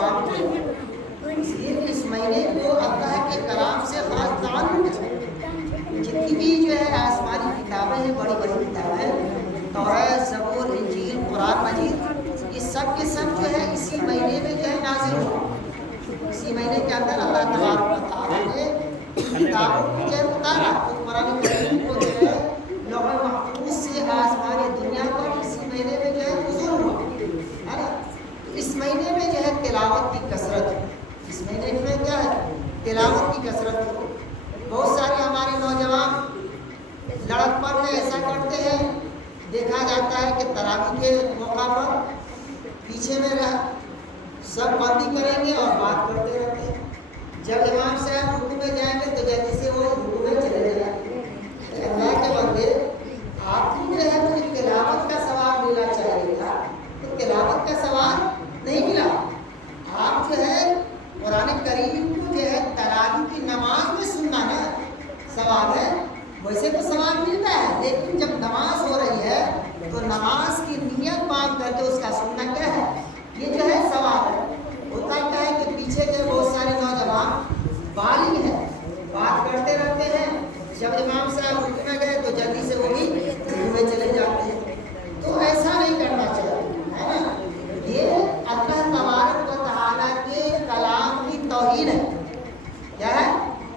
ثواب ملے، اس لیے کہ اس مہینے کو اللہ کے کلام سے خاص تعلق ہے۔ جتنی بھی جو ہے آسمانی کتابیں ہیں، بڑی بڑی کتابیں، توریت، زبور، انجیل، قرآن مجید، یہ سب کے سب جو ہے اسی مہینے میں جو ہے نازل ہوا۔ اسی مہینے کے اندر اللہ تبارک و تعالیٰ نے کتابوں کو جو ہے اتارا، تو قرآن کریم کو جو ہے لوح محفوظ سے آسمانی دنیا پر اسی مہینے میں جو ہے نزول ہوا، ہے نا۔ اس مہینے میں جو ہے تلاوت کی کثرت ہو، اس مہینے میں کیا ہے تلاوت کی کثرت ہو۔ بہت سارے ہمارے نوجوان لڑکپن میں ایسا کرتے ہیں، دیکھا جاتا ہے کہ تراویح کے موقع پر پیچھے میں رہ سب بندی کریں گے اور بات کرتے رہتے ہیں، جب امام صاحب رکوع میں جائیں گے تو جلدی سے وہ رکوع میں چلے جائیں گے۔ اللہ کے بندے، آپ کو جو ہے مجھے تلاوت کا ثواب ملنا چاہیے تھا، تو تلاوت کا ثواب نہیں ملا۔ آپ جو ہے قرآن کریم کو جو ہے تراویح کی نماز میں سننا نا ثواب ہے، ویسے تو ثواب ملتا ہے، لیکن جب نماز ہو رہی ہے تو نماز کی نیت باندھ کر کے اس کا سننا کیا ہے، یہ جو ہے ثواب ہے۔ ہوتا کیا ہے کہ پیچھے کے بہت سارے نوجوان بالغ ہیں، بات کرتے رہتے ہیں، جب امام صاحب رکوع میں گئے تو جلدی سے وہ بھی رکوع میں چلے جاتے ہیں، تو ایسا نہیں کرنا چاہیے، ہے نا۔ یہ اللہ تبارک و تعالیٰ کے کلام کی توہین ہے، کیا ہے،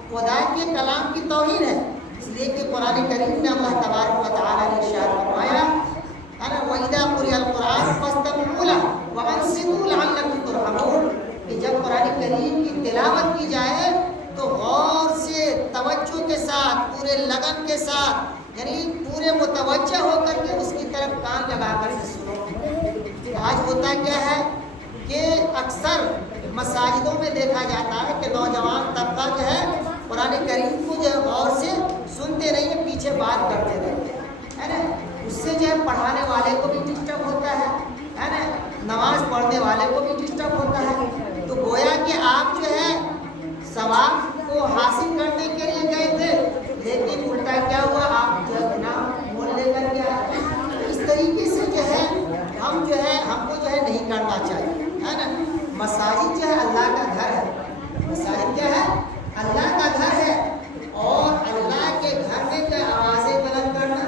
خدا کے کلام کی توہین ہے، اس لیے کہ قرآن کریم میں اللہ تبارک و تعالیٰ نے ارشاد فرمایا ہے نا، وَإِذَا قُرِئَ الْقُرْآنُ فَاسْتَمِعُوا لَهُ وَأَنصِتُوا لَعَلَّكُمْ تُرْحَمُونَ، کہ جب قرآن کریم کی تلاوت کی جائے تو غور سے، توجہ کے ساتھ، پورے لگن کے ساتھ، یعنی پورے متوجہ ہو کر کے اس کی طرف کان لگا کر کے سنو۔ آج ہوتا کیا ہے کہ اکثر مساجدوں میں دیکھا جاتا ہے کہ نوجوان طبقہ جو ہے قرآن کریم کو جو ہے غور سے سنتے نہیں ہیں، پیچھے بات کرتے رہتے ہیں، ہے نا۔ اس سے جو ہے پڑھانے والے کو بھی ڈسٹرب ہوتا ہے نا، نماز پڑھنے والے کو بھی ڈسٹرب ہوتا ہے۔ تو گویا کہ آپ جو ہے ثواب کو حاصل کرنے کے لیے گئے تھے، لیکن الٹا کیا ہوا، آپ جو ہے گناہ مول لے کر کے آئے۔ اس طریقے سے جو ہے ہم کو جو ہے نہیں کرنا چاہیے، ہے نا۔ مساجد جو ہے اللہ کا گھر ہے، مساجد کیا ہے، اللہ کا گھر ہے، اور اللہ کے گھر میں جو آوازیں بلند کرنا،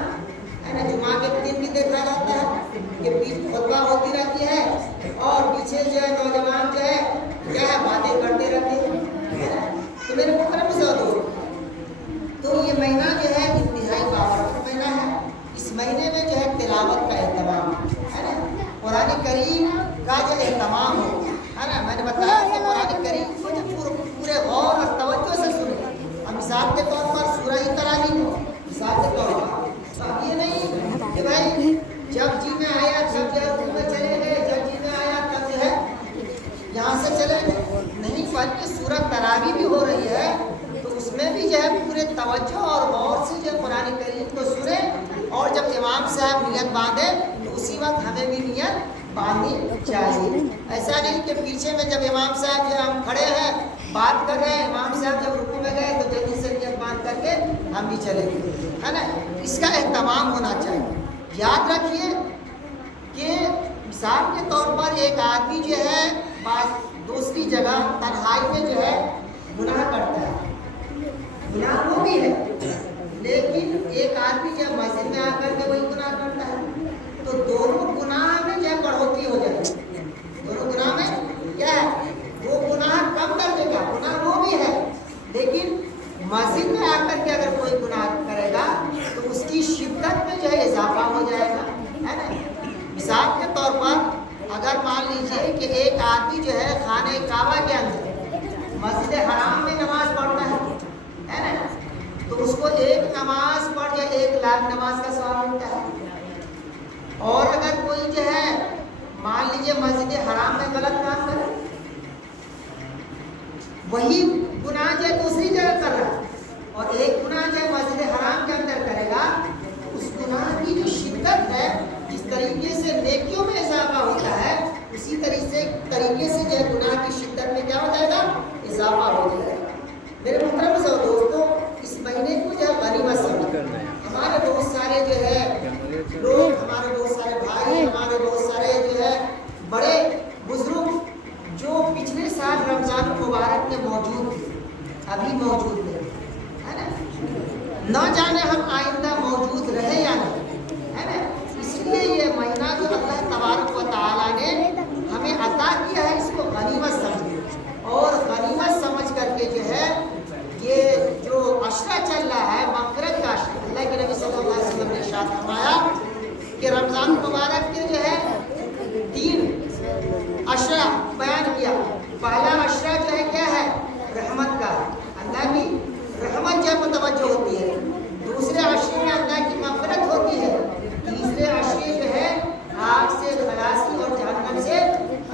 ہے نا۔ جمعہ کے دن بھی دیکھا جاتا ہے کہ خطبہ ہوتی رہتی ہے اور پیچھے جو ہے نوجوان جو ہے کیا ہے باتیں کرتے رہتے ہیں۔ تو میرے محترم دوستو، تو یہ مہینہ جو ہے انتہائی بابرکت مہینہ ہے۔ اس مہینے میں جو ہے تلاوت کا اہتمام ہے نا، قرآن کریم کا جو اہتمام ہو، ہے نا۔ میں نے بتایا کہ قرآن کریم کو جو پورے غور اور توجہ سے سنیں، مثال کے طور پر سورہ تراویح کو مثال کے طور پر، یہ نہیں کہ بھائی جب جی میں آیا جب جو ہے رکوع میں چلے گئے، جب جی میں آیا تب جو ہے یہاں سے چلے گئے، نہیں، بلکہ سورہ تراویح بھی ہو رہی ہے تو اس میں بھی جو ہے پورے توجہ اور غور سے جو ہے قرآن کریم کو سنیں، اور جب امام صاحب نیت باندھے تو اسی وقت ہمیں بھی نیت باندھنی چاہیے۔ ایسا نہیں کہ پیچھے میں جب امام صاحب جو ہم کھڑے ہیں بات کر رہے ہیں، امام صاحب جب رکوع میں گئے تو جلدی سے نیت باندھ کر کے ہم بھی چلے گئے، ہے نا۔ اس کا اہتمام ہونا چاہیے۔ یاد رکھیے کہ مثال کے طور پر ایک آدمی جو ہے دوسری جگہ تنہائی میں جو ہے گناہ کرتا ہے، گناہ وہ بھی ہے، لیکن ایک آدمی جب مسجد میں آ کر کے وہی گناہ کرتا ہے تو دونوں گناہ میں جو ہے بڑھوتری ہو جائے گی، دونوں گناہ میں کیا ہے، وہ گناہ کم درجے کا گناہ وہ بھی ہے، لیکن مسجد میں آ کر کے اگر کوئی گناہ کرے گا تو اس کی شدت میں جو ہے اضافہ ہو جائے گا، ہے نا۔ مثال کے طور پر اگر مان لیجئے کہ ایک آدمی جو ہے خانہ کعبہ کے اندر مسجد حرام میں نماز پڑھتا ہے نا، تو اس کو ایک نماز پڑھ یا 1,00,000 نماز کا ثواب ملتا ہے۔ اور اگر کوئی جو ہے مان لیجئے مسجد حرام میں غلط کام کرے، وہی گناہ جو ہے دوسری جگہ کر رہا ہے، اور ایک گناہ جو ہے مسجد حرام کے اندر کرے گا، اس گناہ کی جو شدت ہے، جس طریقے سے نیکیوں میں اضافہ ہوتا ہے، اسی طریقے سے جو ہے گناہ کی شدت میں کیا ہو جائے گا، اضافہ ہو جائے گا۔ میرے محترم دوستو، اس مہینے کو جو ہے غنیمت سمجھیں۔ ہمارے بہت سارے جو ہے لوگ، ہمارے بہت سارے بھائی، ہمارے بہت سارے جو ہے بڑے بزرگ جو پچھلے